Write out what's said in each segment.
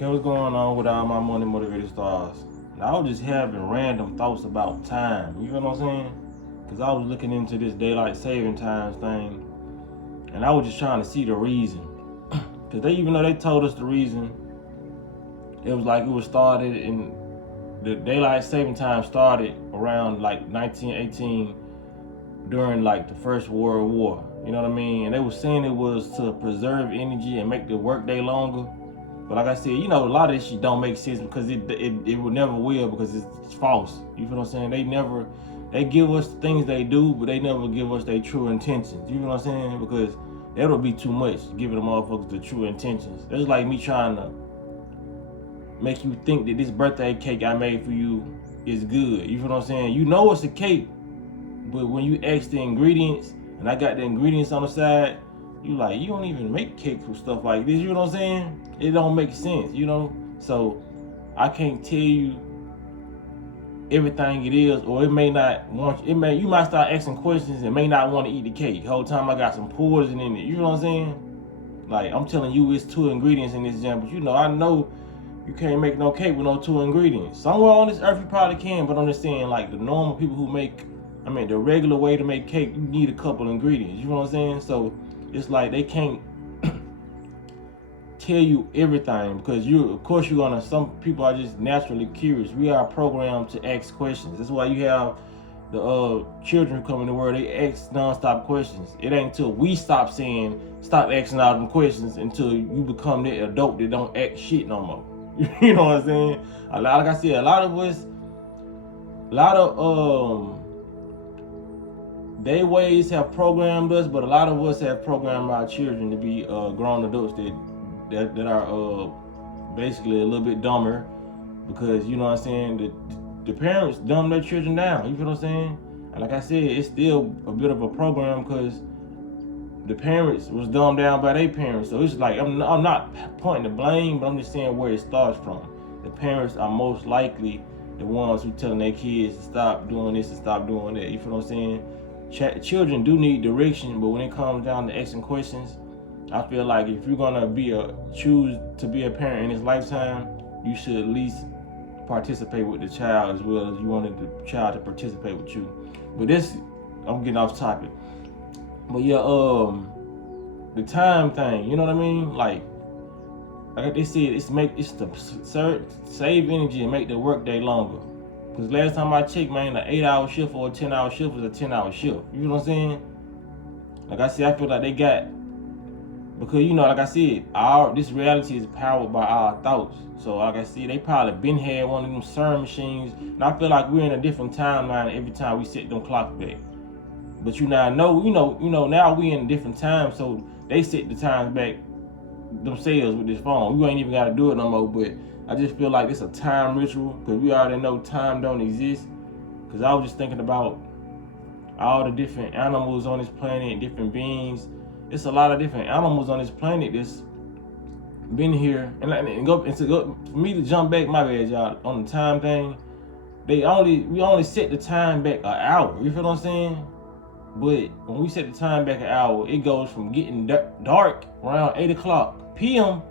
Okay, what's going on with all my money motivated stars? I was just having random thoughts about time. You know what I'm saying? Because I was looking into this daylight saving times thing, and I was just trying to see the reason. Because they, even though they told us the reason, it was like it was started in the daylight saving time started around like 1918 during like the First World War. You know what I mean? And they were saying it was to preserve energy and make the workday longer. But like I said, a lot of this shit don't make sense because it would never will because it's false. You feel what I'm saying? They give us things they do, but they never give us their true intentions. You feel what I'm saying? Because that would be too much, giving the motherfuckers the true intentions. It's like me trying to make you think that this birthday cake I made for you is good. You feel what I'm saying? You know it's a cake, but when you ask the ingredients, and I got the ingredients on the side, you don't even make cakes with stuff like this. You know what I'm saying? It don't make sense, So I can't tell you everything it is, or it may not want you might start asking questions and may not want to eat the cake. The whole time I got some poison in it. You know what I'm saying? Like I'm telling you, it's 2 ingredients in this jam, but I know you can't make no cake with no 2 ingredients. Somewhere on this earth you probably can, but I'm just saying, like the normal people who make, the regular way to make cake, you need a couple ingredients. You know what I'm saying? So it's like they can't tell you everything because some people are just naturally curious. We are programmed to ask questions. That's why you have the children who come in the world, they ask non-stop questions. It ain't until we stop asking all them questions until you become the adult that don't ask shit no more. You know what I'm saying? Like I said, a lot of they ways have programmed us, but a lot of us have programmed our children to be grown adults that are basically a little bit dumber because the parents dumb their children down. You feel what I'm saying? And like I said, it's still a bit of a program because the parents was dumbed down by their parents. So it's like I'm not pointing the blame, but I'm just saying where it starts from. The parents are most likely the ones who telling their kids to stop doing this and stop doing that. You feel what I'm saying? Children do need direction, but when it comes down to asking questions, I feel like if you're gonna choose to be a parent in this lifetime, you should at least participate with the child as well as you wanted the child to participate with you. But I'm getting off topic. But yeah, the time thing, you know what I mean? Like they said, it's to save energy and make the workday longer. Because last time I checked, man, an 8-hour shift or a 10-hour shift was a 10-hour shift. You know what I'm saying? Like I said, I feel like they got. Because like I said, this reality is powered by our thoughts. So like I said, they probably been had one of them CERN machines. And I feel like we're in a different timeline every time we set them clocks back. But now we in a different time, so they set the times back themselves with this phone. We ain't even gotta do it no more. But I just feel like it's a time ritual because we already know time don't exist. Because I was just thinking about all the different animals on this planet, different beings. It's a lot of different animals on this planet that's been here. And for me to jump back, my bad, y'all, on the time thing, we only set the time back an hour. You feel what I'm saying? But when we set the time back an hour, it goes from getting dark around 8 o'clock p.m.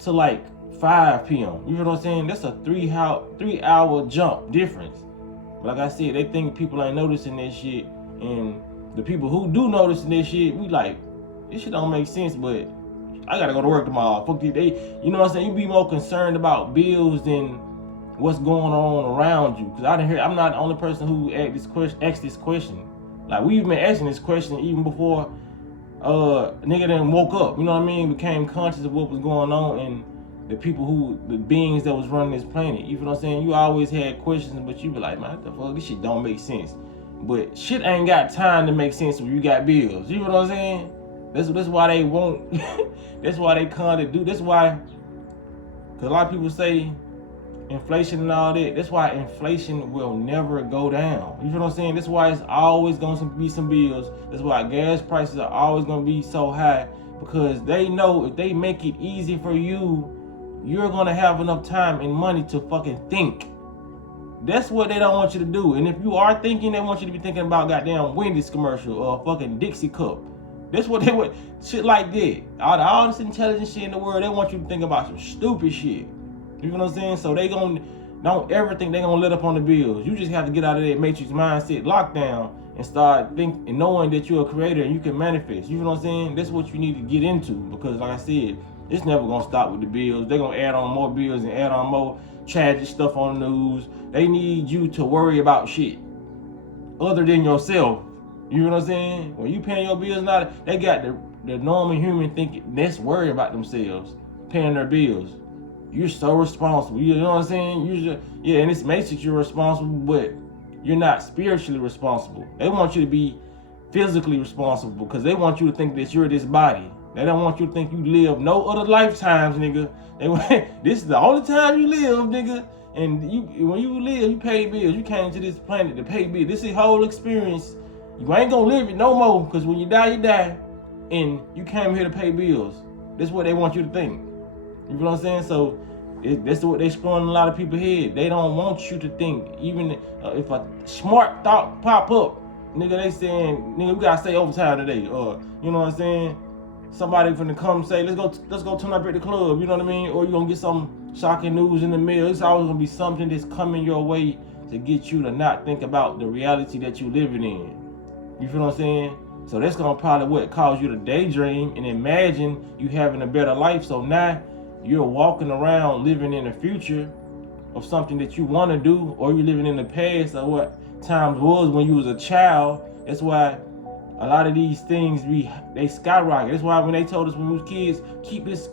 to like 5 p.m. You feel what I'm saying? That's a 3-hour jump difference. But like I said, they think people ain't noticing that shit. And the people who do notice this shit, we like, this shit don't make sense, but I gotta go to work tomorrow. Fuck these days. You know what I'm saying? You be more concerned about bills than what's going on around you. Cause I'm not the only person who asked this question. Like we've been asking this question even before nigga done woke up. You know what I mean? Became conscious of what was going on and the beings that was running this planet. You feel what I'm saying? You always had questions, but you be like, man, what the fuck? This shit don't make sense. But shit ain't got time to make sense when you got bills. You know what I'm saying? That's why they won't. That's why they can't do. That's why, because a lot of people say inflation and all that. That's why inflation will never go down. You feel what I'm saying? That's why it's always going to be some bills. That's why gas prices are always going to be so high, because they know if they make it easy for you, you're going to have enough time and money to fucking think. That's what they don't want you to do. And if you are thinking, they want you to be thinking about goddamn Wendy's commercial or fucking Dixie cup. That's what they want. Shit like that. All this intelligent shit in the world, they want you to think about some stupid shit. You know what I'm saying? So don't ever think they gonna let up on the bills. You just have to get out of that matrix mindset lockdown and start thinking and knowing that you're a creator and you can manifest. You know what I'm saying? That's what you need to get into, because like I said, it's never gonna stop with the bills. They're gonna add on more bills and add on more tragic stuff on the news. They need you to worry about shit other than yourself. You know what I'm saying? When you paying your bills now, they got the normal human thinking, let's worry about themselves, paying their bills. You're so responsible. You know what I'm saying? Yeah, in this matrix you're responsible, but you're not spiritually responsible. They want you to be physically responsible because they want you to think that you're this body. They don't want you to think you live no other lifetimes, nigga. This is the only time you live, nigga. And when you live, you pay bills. You came to this planet to pay bills. This is whole experience. You ain't gonna live it no more, because when you die, you die. And you came here to pay bills. That's what they want you to think. You know what I'm saying? So that's what they screwing a lot of people's head. They don't want you to think. Even if a smart thought pop up, nigga, they saying, nigga, we gotta stay overtime today. Or you know what I'm saying? Somebody finna come say, let's go turn up at the club. You know what I mean? Or you gonna get some shocking news in the mail. It's always gonna be something that's coming your way to get you to not think about the reality that you're living in. You feel what I'm saying? So that's gonna probably cause you to daydream and imagine you having a better life. So now you're walking around living in the future of something that you want to do, or you're living in the past of what times was when you was a child. That's why a lot of these things they skyrocket. That's why when they told us when we was kids, keep this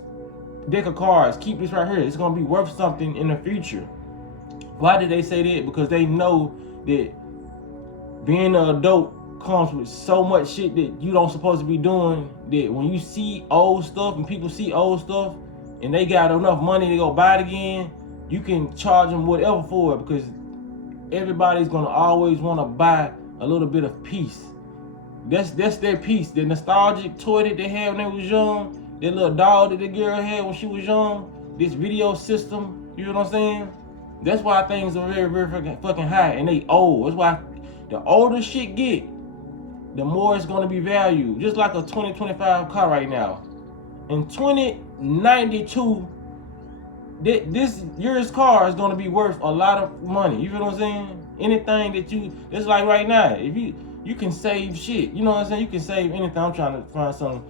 deck of cards, keep this right here. It's gonna be worth something in the future. Why did they say that? Because they know that being an adult comes with so much shit that you don't supposed to be doing, that when you see old stuff and people see old stuff and they got enough money to go buy it again, you can charge them whatever for it, because everybody's gonna always want to buy a little bit of peace. That's their piece. The nostalgic toy that they had when they was young, that little doll that the girl had when she was young, this video system, you know what I'm saying? That's why things are very, very fucking high, and they old. That's why the older shit get, the more it's gonna be valued. Just like a 2025 car right now. In 2092, this year's car is gonna be worth a lot of money. You feel what I'm saying? Anything that it's like right now, if you can save shit. You know what I'm saying? You can save anything. I'm trying to find some.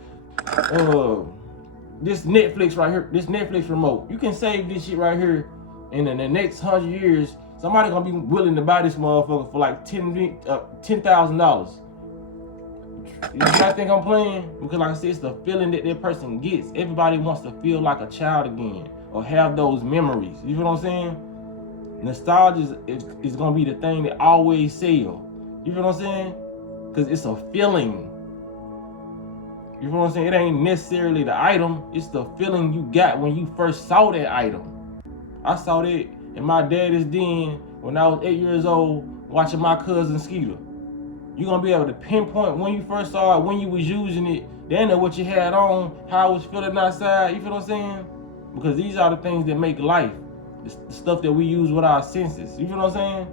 This Netflix right here, this Netflix remote. You can save this shit right here, and in the next 100 years, somebody gonna be willing to buy this motherfucker for like $10,000. You might think I'm playing, because like I said, it's the feeling that person gets. Everybody wants to feel like a child again, or have those memories. You feel what I'm saying? Nostalgia is gonna be the thing that always sell. You feel what I'm saying? Because it's a feeling. You feel what I'm saying? It ain't necessarily the item, it's the feeling you got when you first saw that item. I saw that in my daddy's den when I was 8 years old, watching my cousin Skeeter. You're gonna be able to pinpoint when you first saw it, when you was using it, then know what you had on, how it was feeling outside. You feel what I'm saying? Because these are the things that make life, the stuff that we use with our senses. You feel what I'm saying?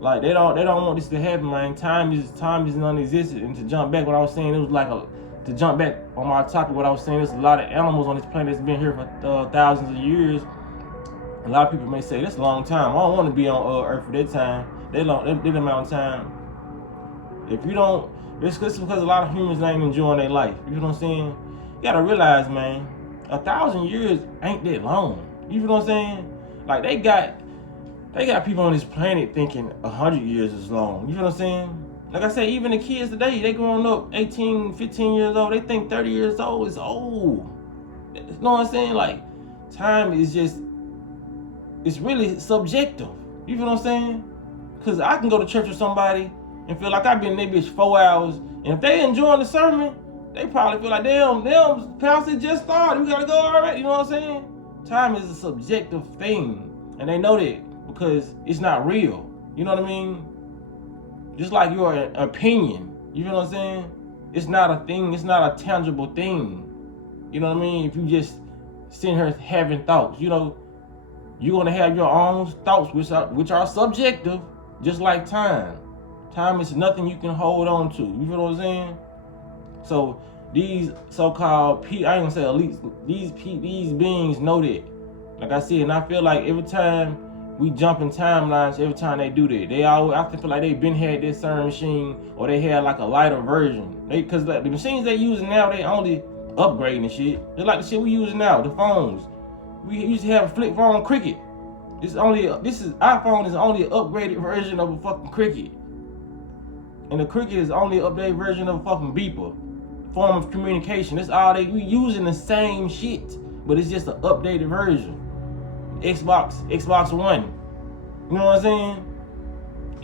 Like they don't want this to happen, man. Time is non-existent. And to jump back, what I was saying, it was like to jump back on my topic. What I was saying, there's a lot of animals on this planet that's been here for thousands of years. A lot of people may say that's a long time. I don't want to be on Earth for that time. That amount of time. If you don't, it's because a lot of humans ain't enjoying their life. You know what I'm saying? You gotta realize, man, 1,000 years ain't that long. You know what I'm saying? Like they got people on this planet thinking 100 years is long. You know what I'm saying? Like I said, even the kids today, they growing up 18, 15 years old, they think 30 years old is old. You know what I'm saying? Like, time is it's really subjective. You feel what I'm saying? Because I can go to church with somebody and feel like I've been in that bitch 4 hours, and if they enjoying the sermon, they probably feel like, damn, pastor just started, we gotta go already. You know what I'm saying? Time is a subjective thing, and they know that because it's not real. You know what I mean? Just like your opinion, you know what I'm saying? It's not a thing, it's not a tangible thing. You know what I mean? If you just sitting here having thoughts, you know, you're gonna have your own thoughts which are subjective, just like time. Time is nothing you can hold on to. You feel what I'm saying? So these so-called I ain't gonna say elites, these beings know that Like I said, and I feel like every time we jump in timelines, every time they do that, they always, I feel like they been had this certain machine, or they had like a lighter version. Cause like, the machines they using now, they only upgrading and shit. They're like the shit we using now, the phones. We used to have a flip phone Cricket. iPhone is only an upgraded version of a fucking Cricket. And the Cricket is only an updated version of a fucking beeper. Form of communication. That's all we using the same shit, but it's just an updated version. Xbox One. You know what I'm saying?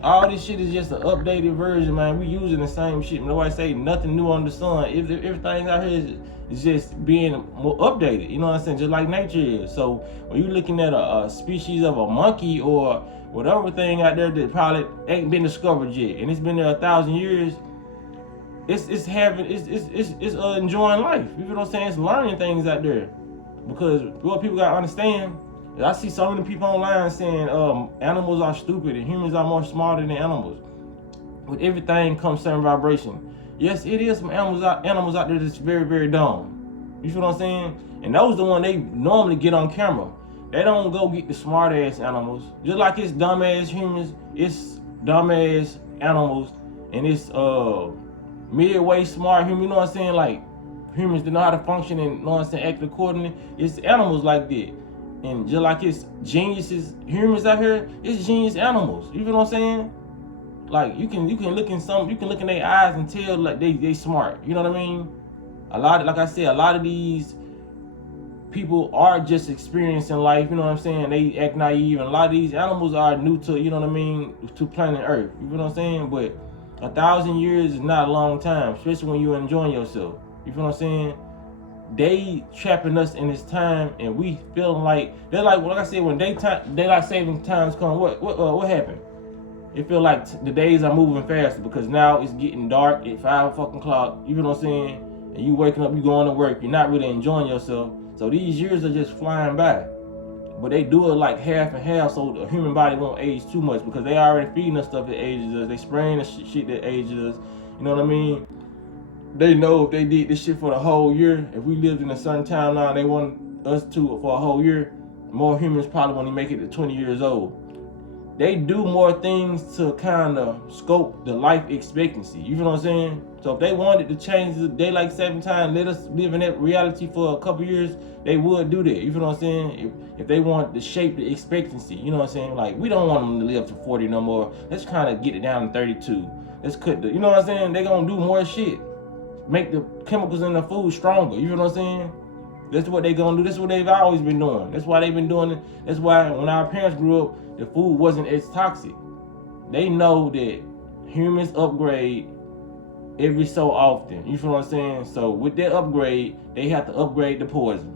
All this shit is just an updated version, man. We using the same shit. Nobody say nothing new on the sun. Everything out here is just being more updated. You know what I'm saying? Just like nature is. So when you're looking at a species of a monkey or whatever thing out there that probably ain't been discovered yet, and it's been there 1,000 years, it's enjoying life. You know what I'm saying? It's learning things out there. Because what people gotta understand, I see so many people online saying animals are stupid and humans are more smarter than animals. With everything comes certain vibration. Yes, it is some animals out there that's very, very dumb. You feel what I'm saying? And those the one they normally get on camera. They don't go get the smart ass animals. Just like it's dumb ass humans, it's dumb ass animals, and it's midway smart human. You know what I'm saying? Like humans that know how to function and know what I'm saying, act accordingly. It's animals like that. And just like it's geniuses, humans out here, it's genius animals. You feel what I'm saying? Like you can look in their eyes and tell like they smart. You know what I mean? Like I said, a lot of these people are just experiencing life. You know what I'm saying? They act naive, and a lot of these animals are new to, you know what I mean, to planet Earth. You feel what I'm saying? But 1,000 years is not a long time, especially when you're enjoying yourself. You feel what I'm saying? They trapping us in this time, and we feeling like they're like I said, when daylight saving times come, what happened? It feel like the days are moving faster because now it's getting dark at 5 fucking o'clock. You know what I'm saying? And you waking up, you going to work, you're not really enjoying yourself. So these years are just flying by. But they do it like half and half so the human body won't age too much because they already feeding us stuff that ages us. They spraying the shit that ages us. You know what I mean? They know if they did this shit for the whole year, if we lived in a certain timeline they want us to for a whole year, more humans probably want to make it to 20 years old. They do more things to kind of scope the life expectancy. You feel what I'm saying? So if they wanted to change the daylight saving time, let us live in that reality for a couple years, they would do that. You feel what I'm saying? If they want to shape the expectancy, you know what I'm saying? Like, we don't want them to live to 40 no more. Let's kind of get it down to 32. Let's cut you know what I'm saying? They gonna do more shit. Make the chemicals in the food stronger. You feel what I'm saying? That's what they gonna do. That's what they've always been doing. That's why they've been doing it. That's why when our parents grew up, the food wasn't as toxic. They know that humans upgrade every so often. You feel what I'm saying? So with that upgrade, they have to upgrade the poison.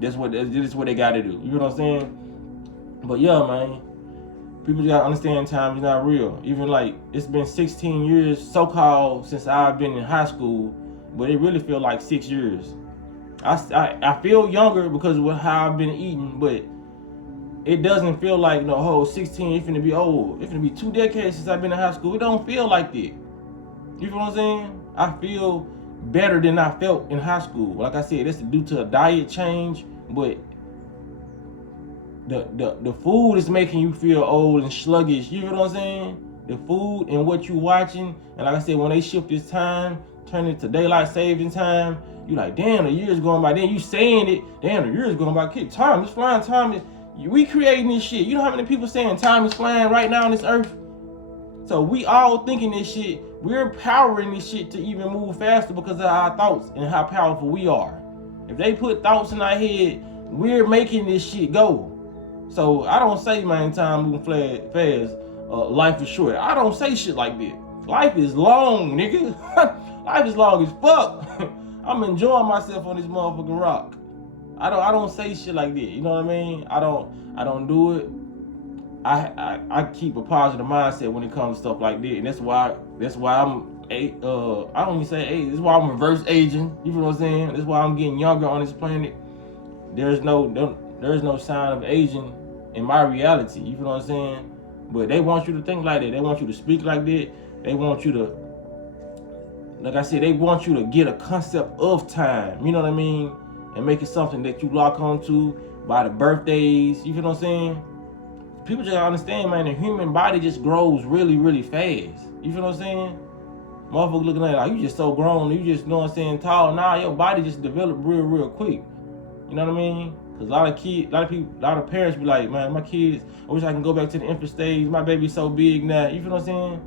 This is what they gotta do. You feel what I'm saying? But yeah, man. People gotta understand time is not real. Even like it's been 16 years so-called since I've been in high school, but it really feel like 6 years. I feel younger because of how I've been eating, but it doesn't feel like no whole 16. It's finna be old. It's finna be 2 decades since I've been in high school. It don't feel like that. You feel what I'm saying? I feel better than I felt in high school. Like I said, that's due to a diet change, but the food is making you feel old and sluggish. You know what I'm saying? The food and what you watching, and like I said, when they shift this time, turn it to daylight saving time, you like, damn, the year's going by. Then you saying it, damn, the year's going by. Kid, time is flying. We creating this shit. You know how many people saying time is flying right now on this earth? So we all thinking this shit. We're powering this shit to even move faster because of our thoughts and how powerful we are. If they put thoughts in our head, we're making this shit go. So I don't say, man, time moving fast, life is short. I don't say shit like that. Life is long, nigga. Life is long as fuck. I'm enjoying myself on this motherfucking rock. I don't say shit like that. You know what I mean? I don't do it. I keep a positive mindset when it comes to stuff like that, and that's why I'm I don't even say age. That's why I'm reverse aging. You know what I'm saying? That's why I'm getting younger on this planet. There's no sign of aging in my reality. You know what I'm saying? But they want you to think like that. They want you to speak like that. They want you to, like I said, they want you to get a concept of time. You know what I mean? And make it something that you lock onto by the birthdays. You feel what I'm saying? People just understand, man, the human body just grows really, really fast. You feel what I'm saying? Motherfuckers looking at it like, you just so grown, you just, know what I'm saying, tall. Nah, your body just developed real, real quick. You know what I mean? Because a lot of kids, a lot of parents be like, man, my kids, I wish I can go back to the infant stage. My baby's so big now. You feel what I'm saying?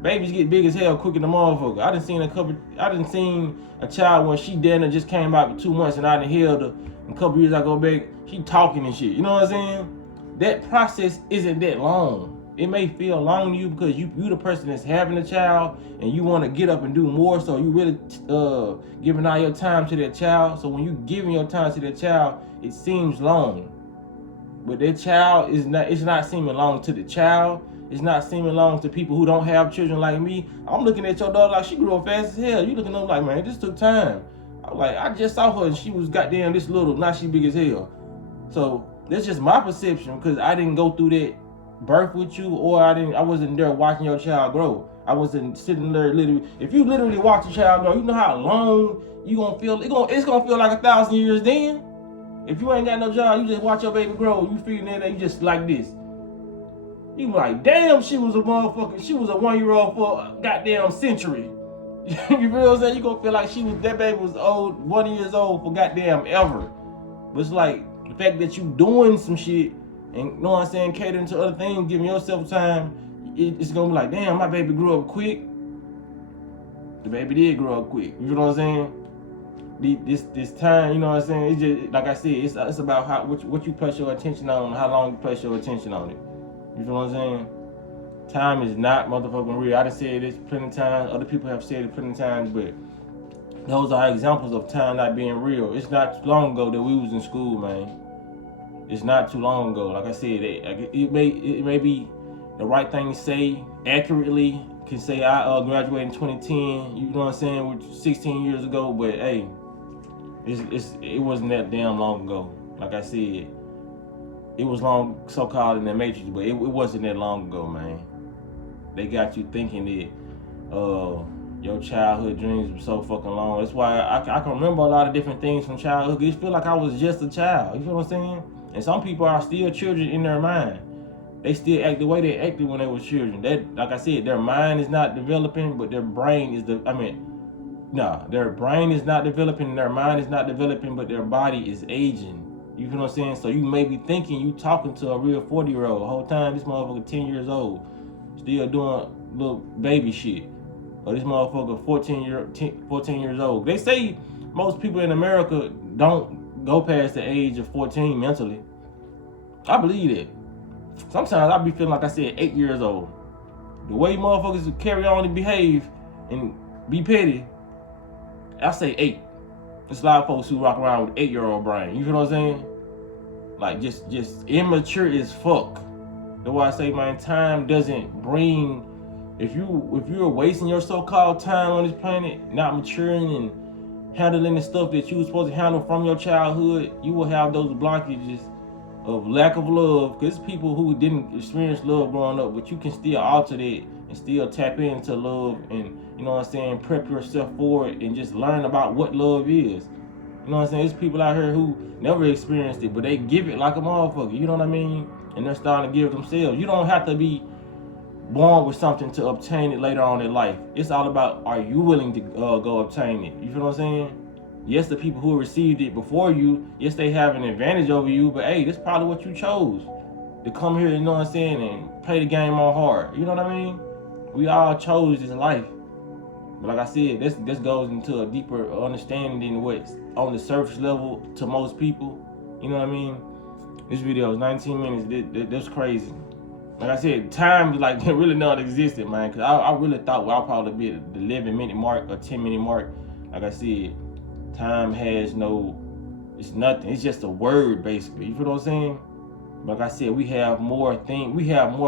Babies get big as hell quicker than motherfucker. I done seen a child when she just came out for 2 months and I done held her. And a couple years I go back, she talking and shit. You know what I'm saying? That process isn't that long. It may feel long to you because you the person that's having a child and you want to get up and do more, so you really giving all your time to that child. So when you giving your time to that child, it seems long. But that child it's not seeming long to the child. It's not seeming long to people who don't have children like me. I'm looking at your daughter like she grew up fast as hell. You looking at her like, man, this took time. I was like, I just saw her and she was goddamn this little, now she big as hell. So that's just my perception because I didn't go through that birth with you, or I wasn't there watching your child grow. I wasn't sitting there literally. If you literally watch a child grow, you know how long you gonna feel. It's gonna feel like 1,000 years then. If you ain't got no job, you just watch your baby grow. You feeling that you just like this. You be like, damn, she was a motherfucker. She was a 1-year-old for a goddamn century. You feel what I'm saying? You gonna feel like that baby was 1 year old for goddamn ever. But it's like the fact that you doing some shit and, you know what I'm saying, catering to other things, giving yourself time, it's gonna be like, damn, my baby grew up quick. The baby did grow up quick. You know what I'm saying? This time, you know what I'm saying? It's just like I said, it's about what you place your attention on, how long you place your attention on it. You feel what I'm saying? Time is not motherfucking real. I done said this plenty of times. Other people have said it plenty of times, but those are examples of time not being real. It's not too long ago that we was in school, man. It's not too long ago. Like I said, it may be the right thing to say accurately. Can say I graduated in 2010. You know what I'm saying? Which 16 years ago, but hey, it wasn't that damn long ago. Like I said, it was long, so-called in the Matrix, but it wasn't that long ago, man. They got you thinking that your childhood dreams were so fucking long. That's why I can remember a lot of different things from childhood. It feel like I was just a child. You feel what I'm saying? And some people are still children in their mind. They still act the way they acted when they were children. Like I said, their mind is not developing, but their brain is their brain is not developing, their mind is not developing, but their body is aging. You feel what I'm saying? So you may be thinking you talking to a real 40-year-old. The whole time this motherfucker 10 years old, still doing little baby shit. Or this motherfucker 14 years old. They say most people in America don't go past the age of 14 mentally. I believe that. Sometimes I be feeling like I said 8 years old. The way motherfuckers carry on and behave and be petty, I say 8. There's a lot of folks who rock around with 8-year-old brain. You feel what I'm saying? Like just immature as fuck. That's why I say, man, time doesn't bring. If you're wasting your so-called time on this planet, not maturing and handling the stuff that you were supposed to handle from your childhood, you will have those blockages of lack of love. Because it's people who didn't experience love growing up, but you can still alter that and still tap into love and, you know what I'm saying, prep yourself for it and just learn about what love is. You know what I'm saying? There's people out here who never experienced it, but they give it like a motherfucker. You know what I mean? And they're starting to give themselves. You don't have to be born with something to obtain it later on in life. It's all about, are you willing to go obtain it? You feel what I'm saying? Yes, the people who received it before you, yes, they have an advantage over you, but hey, this is probably what you chose. To come here, you know what I'm saying, and play the game on hard. You know what I mean? We all chose this life. But like I said, this goes into a deeper understanding than what's on the surface level to most people. You know what I mean? This video is 19 minutes. That's crazy. Like I said, time like really not existed, man. Cause I really thought I'll probably be at the 11-minute mark or 10-minute mark. Like I said, time has it's nothing. It's just a word, basically. You feel what I'm saying? But like I said, we have more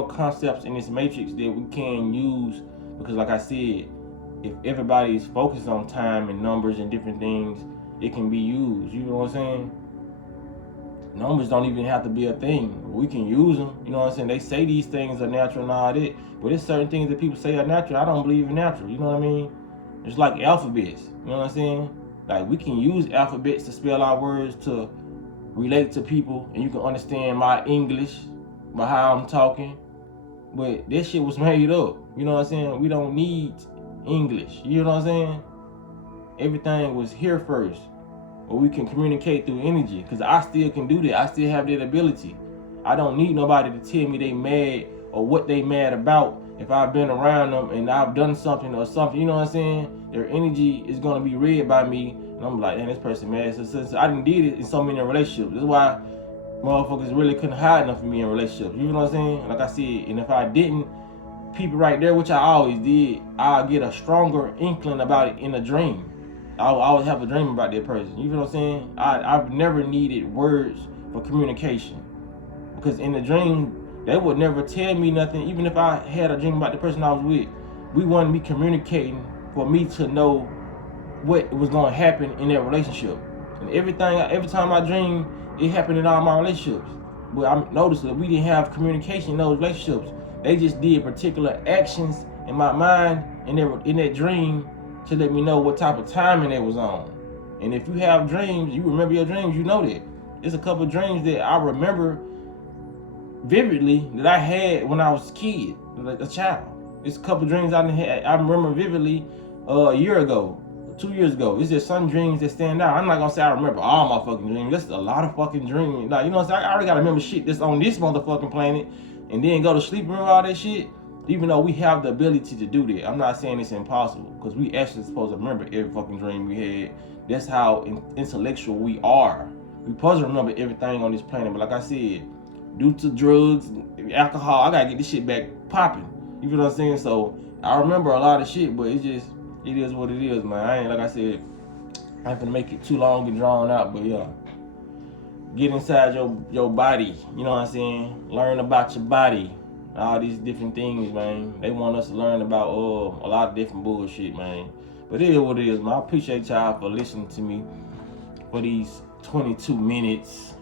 concepts in this matrix that we can use. Because like I said, if everybody is focused on time and numbers and different things, it can be used. You know what I'm saying? Numbers don't even have to be a thing. We can use them. You know what I'm saying? They say these things are natural and all that, but there's certain things that people say are natural. I don't believe in natural. You know what I mean? It's like alphabets. You know what I'm saying? Like we can use alphabets to spell our words to relate to people and you can understand my English by how I'm talking. But this shit was made up. You know what I'm saying? We don't need English. You know what I'm saying? Everything was here first. Or we can communicate through energy. Because I still can do that. I still have that ability. I don't need nobody to tell me they mad or what they mad about. If I've been around them and I've done something or something, you know what I'm saying? Their energy is going to be read by me. And I'm like, man, this person mad. So I done did it in so many relationships. That's why motherfuckers really couldn't hide enough from me in relationships. You know what I'm saying? Like I said, and if I didn't, people right there, which I always did, I'll get a stronger inkling about it in a dream. I'll always have a dream about that person. You know what I'm saying? I've never needed words for communication. Because in the dream, they would never tell me nothing. Even if I had a dream about the person I was with, we wanted me communicating for me to know what was going to happen in that relationship. And every time I dream, it happened in all my relationships. But I noticed that we didn't have communication in those relationships. They just did particular actions in my mind in that dream to let me know what type of timing they was on. And if you have dreams, you remember your dreams, you know that. There's a couple of dreams that I remember vividly that I had when I was a kid, like a child. It's a couple of dreams I remember vividly a year ago, 2 years ago. It's just some dreams that stand out. I'm not gonna say I remember all my fucking dreams. That's a lot of fucking dreams. Like, you know what I'm saying? I already gotta remember shit that's on this motherfucking planet and then go to sleep and remember all that shit. Even though we have the ability to do that. I'm not saying it's impossible, because we actually supposed to remember every fucking dream we had. That's how intellectual we are. We supposed to remember everything on this planet. But like I said, due to drugs, alcohol, I gotta get this shit back popping. You feel what I'm saying? So I remember a lot of shit, but it is what it is, man. I ain't, like I said, I ain't gonna make it too long and drawn out, but yeah. Get inside your body, you know what I'm saying? Learn about your body. All these different things, man. They want us to learn about a lot of different bullshit, man. But it is what it is, man. I appreciate y'all for listening to me for these 22 minutes.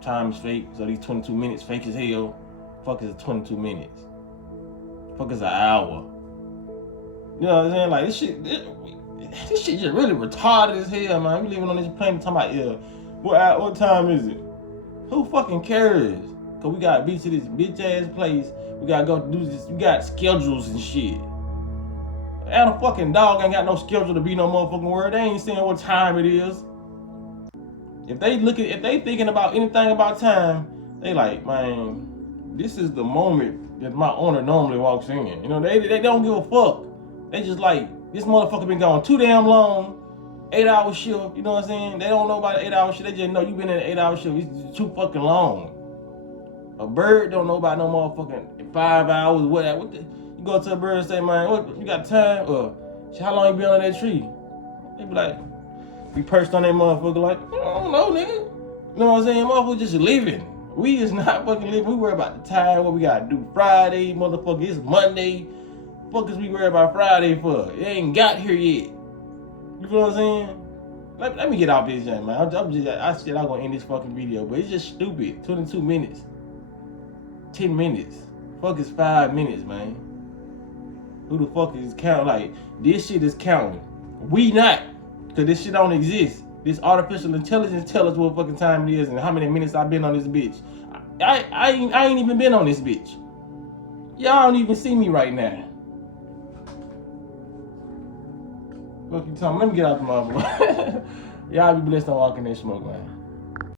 Time is fake, so these 22 minutes fake as hell. Fuck is 22 minutes. Fuck is an hour. You know what I'm saying? Like, this shit just really retarded as hell, man. We living on this planet talking about, what time is it? Who fucking cares? Cause we gotta be to this bitch ass place. We gotta go do this. We got schedules and shit. And a fucking dog ain't got no schedule to be no motherfucking word. They ain't saying what time it is. If they thinking about anything about time, they like, man, this is the moment that my owner normally walks in. You know, they don't give a fuck. They just like, this motherfucker been gone too damn long. 8-hour shift, you know what I'm saying? They don't know about the 8-hour shift. They just know you been in an 8-hour shift. It's too fucking long. A bird don't know about no motherfucking 5 hours, whatever. You go to a bird and say, man, what, you got time? How long you been on that tree? They be like, we perched on that motherfucker like, I don't know, nigga. You know what I'm saying? Motherfucker just living. We is not fucking living. We worry about the time, what we gotta do Friday, motherfucker. It's Monday. Fuck is we worry about Friday for? It ain't got here yet. You feel what I'm saying? Let me get off this jam, man. I said I'm gonna end this fucking video, but it's just stupid. 22 minutes. 10 minutes. Fuck is 5 minutes, man. Who the fuck is counting? Like, this shit is counting. We not. Cause this shit don't exist. This artificial intelligence tell us what fucking time it is and how many minutes I've been on this bitch. I ain't even been on this bitch. Y'all don't even see me right now. Fuck you talking. Let me get out the motherfucker. Y'all be blessed on walking that smoke, man.